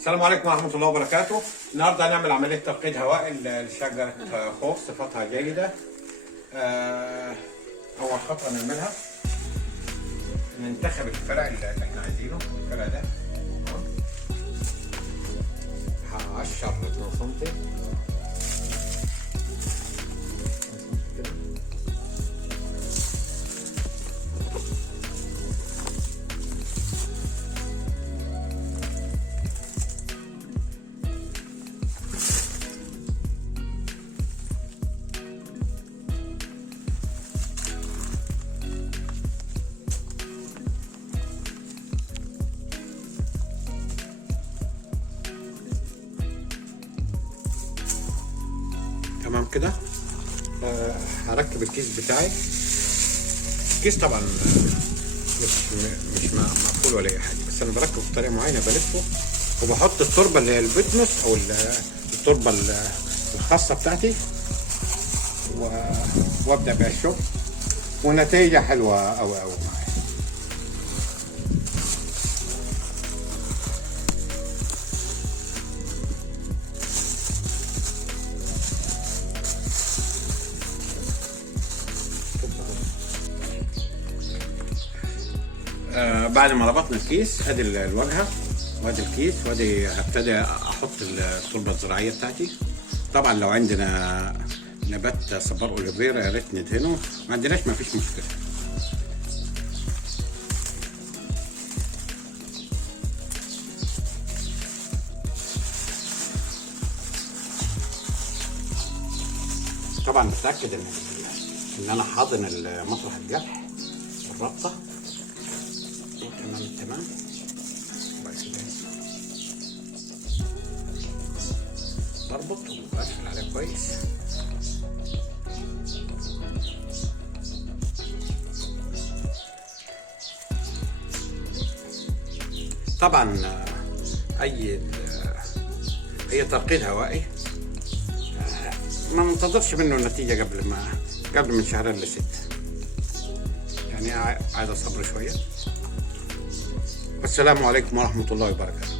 السلام عليكم ورحمة الله وبركاته. النهارده هنعمل عملية ترقيد هواء لشجرة خوخ صفاتها جيدة. أول خطوة نعملها ننتخب الفرع اللي احنا عايزينه. الفرع ده هقشر 2 سم. تمام كده. هركب الكيس بتاعي. الكيس طبعا مش مقفول ولا اي حاجه، بس انا بركبه بطريقه معينه، بلفه وبحط التربه اللي هي البتنس او التربه الخاصه بتاعتي وابدا بيها الشغل، ونتيجه حلوه قوي معايا. بعد ما ربطنا الكيس، ادي الواجهه وادي الكيس وادي هبتدي احط التربه الزراعيه بتاعتي. طبعا لو عندنا نبات صبار اوليفيرا يا ريت ندهنه، ما عندناش مفيش مشكله. طبعا بتاكد ان انا حاضن مطرح الجرح والربطه تمام. بربط وبقفل عليه كويس. طبعا اي ترقيد هوائي ما ننتظرش منه النتيجه قبل من شهرين ل6، يعني عايز صبر شويه. والسلام عليكم ورحمة الله وبركاته.